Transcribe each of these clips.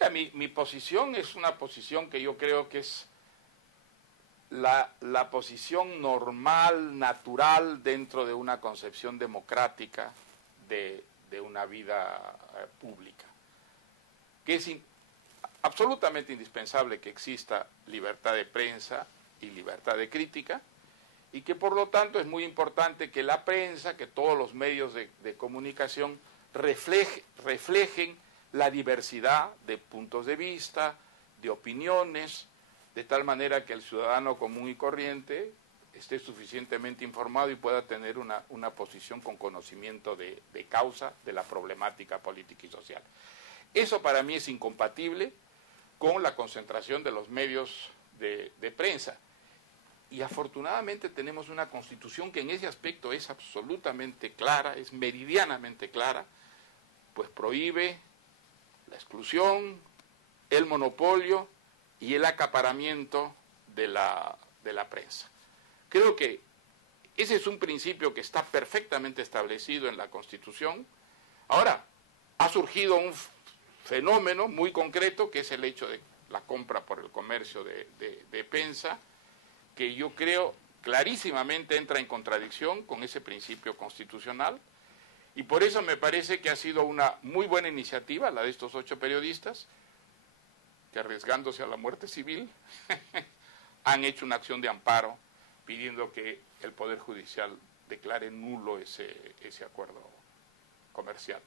Mira, mi posición es una posición que yo creo que es la posición normal, natural, dentro de una concepción democrática de una vida pública, que es absolutamente indispensable que exista libertad de prensa y libertad de crítica, y que por lo tanto es muy importante que la prensa, que todos los medios de comunicación reflejen la diversidad de puntos de vista, de opiniones, de tal manera que el ciudadano común y corriente esté suficientemente informado y pueda tener una posición con conocimiento de causa de la problemática política y social. Eso para mí es incompatible con la concentración de los medios de prensa. Y afortunadamente tenemos una Constitución que en ese aspecto es absolutamente clara, es meridianamente clara, pues prohíbe la exclusión, el monopolio y el acaparamiento de la prensa. Creo que ese es un principio que está perfectamente establecido en la Constitución. Ahora, ha surgido un fenómeno muy concreto, que es el hecho de la compra por el comercio de prensa, que yo creo clarísimamente entra en contradicción con ese principio constitucional, y por eso me parece que ha sido una muy buena iniciativa la de estos 8 periodistas, que arriesgándose a la muerte civil, han hecho una acción de amparo pidiendo que el Poder Judicial declare nulo ese acuerdo comercial.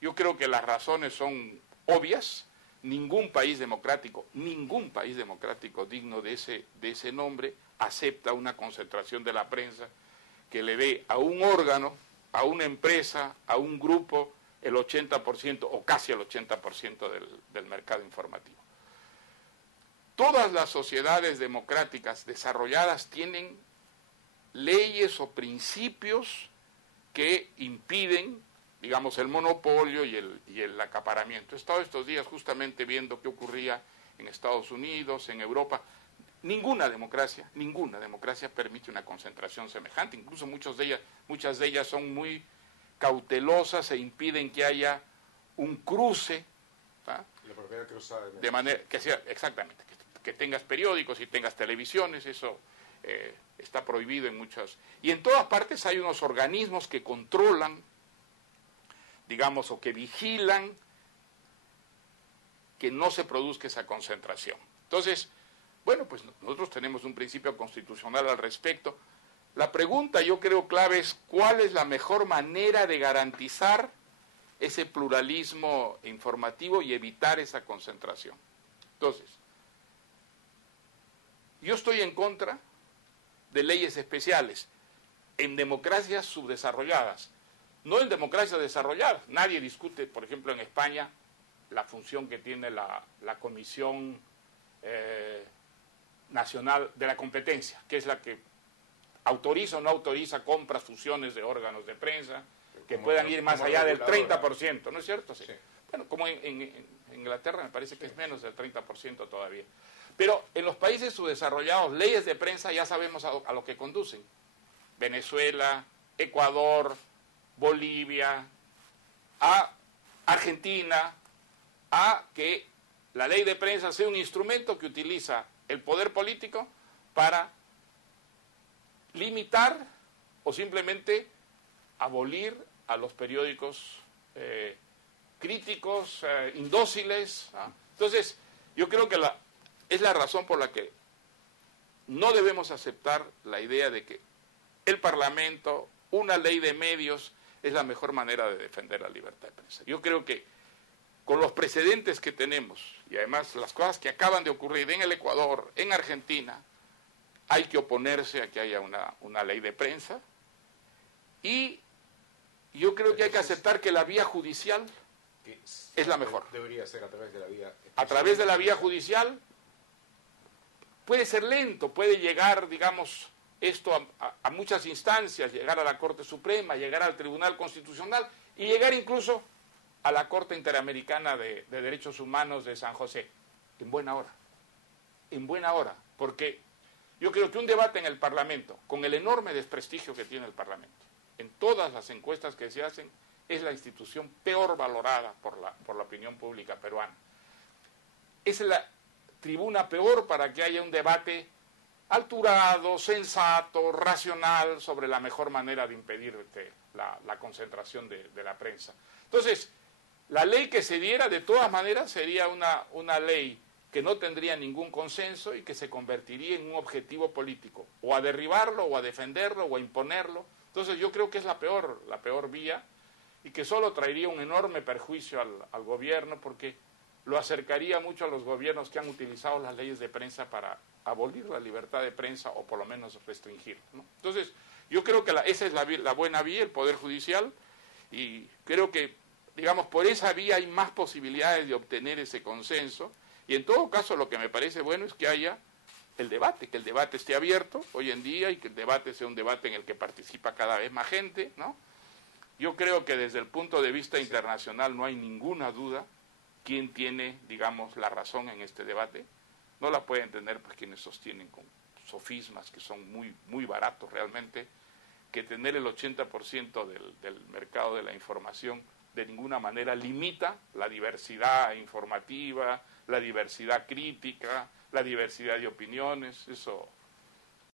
Yo creo que las razones son obvias. Ningún país democrático digno de ese nombre acepta una concentración de la prensa que le dé a un órgano, a una empresa, a un grupo, el 80% o casi el 80% del mercado informativo. Todas las sociedades democráticas desarrolladas tienen leyes o principios que impiden, digamos, el monopolio y el acaparamiento. He estado estos días justamente viendo qué ocurría en Estados Unidos, en Europa. Ninguna democracia permite una concentración semejante. Incluso muchas de ellas son muy cautelosas e impiden que haya un cruce. ¿Ah? La propiedad cruzada. De manera que sea, exactamente, que tengas periódicos y tengas televisiones, eso está prohibido en muchas. Y en todas partes hay unos organismos que controlan, digamos, o que vigilan que no se produzca esa concentración. Entonces, bueno, pues nosotros tenemos un principio constitucional al respecto. La pregunta, yo creo, clave es ¿cuál es la mejor manera de garantizar ese pluralismo informativo y evitar esa concentración? Entonces, yo estoy en contra de leyes especiales en democracias subdesarrolladas. No en democracias desarrolladas. Nadie discute, por ejemplo, en España, la función que tiene la Comisión Nacional de la Competencia, que es la que autoriza o no autoriza compras, fusiones de órganos de prensa, que puedan ir más allá del 30%, ¿no es cierto? Sí. Bueno, como en Inglaterra me parece que es menos del 30% todavía. Pero en los países subdesarrollados, leyes de prensa ya sabemos a lo que conducen. Venezuela, Ecuador, Bolivia, a Argentina, a que la ley de prensa sea un instrumento que utiliza el poder político para limitar o simplemente abolir a los periódicos críticos, indóciles. ¿Ah? Entonces, yo creo que es la razón por la que no debemos aceptar la idea de que el Parlamento, una ley de medios, es la mejor manera de defender la libertad de prensa. Yo creo que con los precedentes que tenemos, y además las cosas que acaban de ocurrir en el Ecuador, en Argentina, hay que oponerse a que haya una ley de prensa, y yo creo que hay que aceptar que la vía judicial es la mejor. Debería ser a través de la vía. A través de la vía judicial puede ser lento, puede llegar, digamos, esto a muchas instancias, llegar a la Corte Suprema, llegar al Tribunal Constitucional y llegar incluso a la Corte Interamericana de Derechos Humanos de San José, en buena hora, porque yo creo que un debate en el Parlamento, con el enorme desprestigio que tiene el Parlamento, en todas las encuestas que se hacen, es la institución peor valorada por la opinión pública peruana. es la tribuna peor para que haya un debate alturado, sensato, racional sobre la mejor manera de impedir la concentración de la prensa. Entonces, la ley que se diera de todas maneras sería una ley que no tendría ningún consenso y que se convertiría en un objetivo político, o a derribarlo, o a defenderlo, o a imponerlo. Entonces yo creo que es la peor vía, y que solo traería un enorme perjuicio al gobierno, porque lo acercaría mucho a los gobiernos que han utilizado las leyes de prensa para abolir la libertad de prensa, o por lo menos restringirla, ¿no? Entonces yo creo que esa es la buena vía, el Poder Judicial, y creo que, digamos, por esa vía hay más posibilidades de obtener ese consenso. Y en todo caso lo que me parece bueno es que haya el debate, que el debate esté abierto hoy en día, y que el debate sea un debate en el que participa cada vez más gente, ¿no? Yo creo que desde el punto de vista internacional no hay ninguna duda quién tiene, digamos, la razón en este debate. No la pueden tener pues quienes sostienen con sofismas que son muy, muy baratos realmente, que tener el 80% del mercado de la información de ninguna manera limita la diversidad informativa, la diversidad crítica, la diversidad de opiniones. Eso